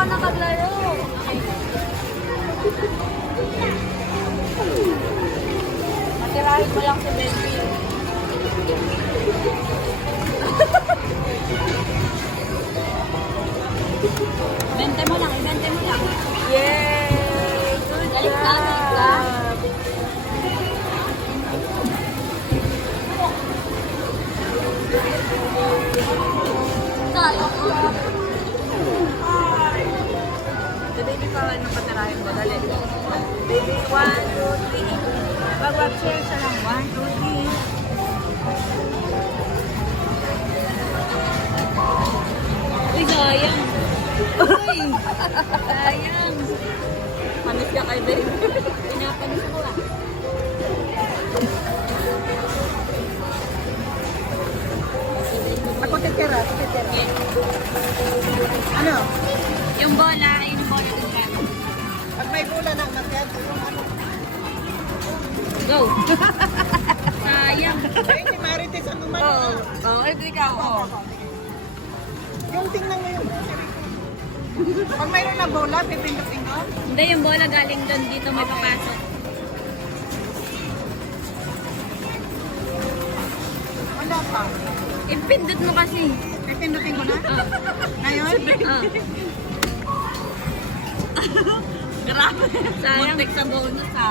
ka na maglaro. Okay. Matirahin mo lang si Baby. Ibente mo lang, ibente mo lang. Yay! Good Galit ka, galit ka. Tayo ko. The baby pa, ano patirahin mo? Dali. Baby, 1, 2, 3. Wag share siya lang. 1, 2, 3. Uy, sayang. Uy, sayang. Panis ka kay baby. Pinapanis ko ah. Ako titira. Ano? Yung bola dun ka. Pag may bola na umakyat, yung ano? Go. Sayang. Ay, si Marites ang umano. Oo. Oo, ito ikaw. Oo. Yung tingnan mo yung grocery ko. Pag mayroon na bola, pipindutin ko. Hindi, yung bola galing doon dito may papasok. Wala pa. Ipindot mo kasi. Pipindutin ko na. Oo. Ngayon? Oo. Grabe. Sayang. Muntik sa bonus ha.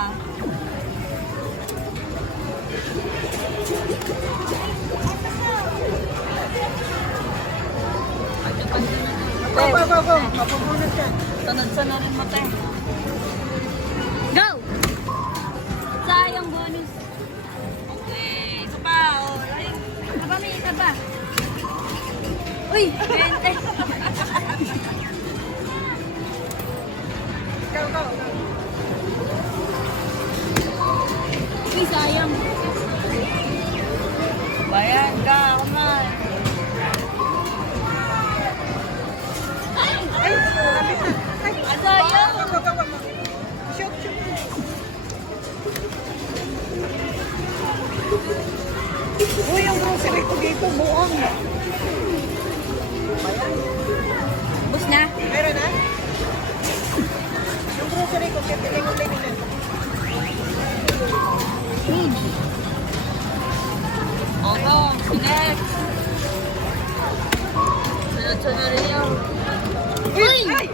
Go, go, go, go. Mapabunot yan. Sunod-sunodin mo tayo. Go! Sayang bonus. Okay, isa pa. Oh, ay, isa pa, may isa pa. Uy, 20. Go, go. Uy, sayang. Bayan ka, kumay. Ay, sabi na. Ay, Sayang. go, go, go, go. Shoot, shoot. Uy, yung grocery ko dito, buong. Bayan. Bus na. Meron na? Yung grocery ko, pipiling ulit nila. Oo, next. Sunod-sunod rin yun. Uy! Ay!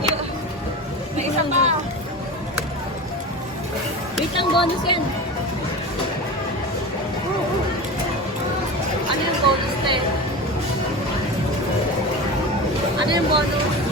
May isa pa. Wait lang, bonus yan. Ano yung bonus, te? Ano yung bonus?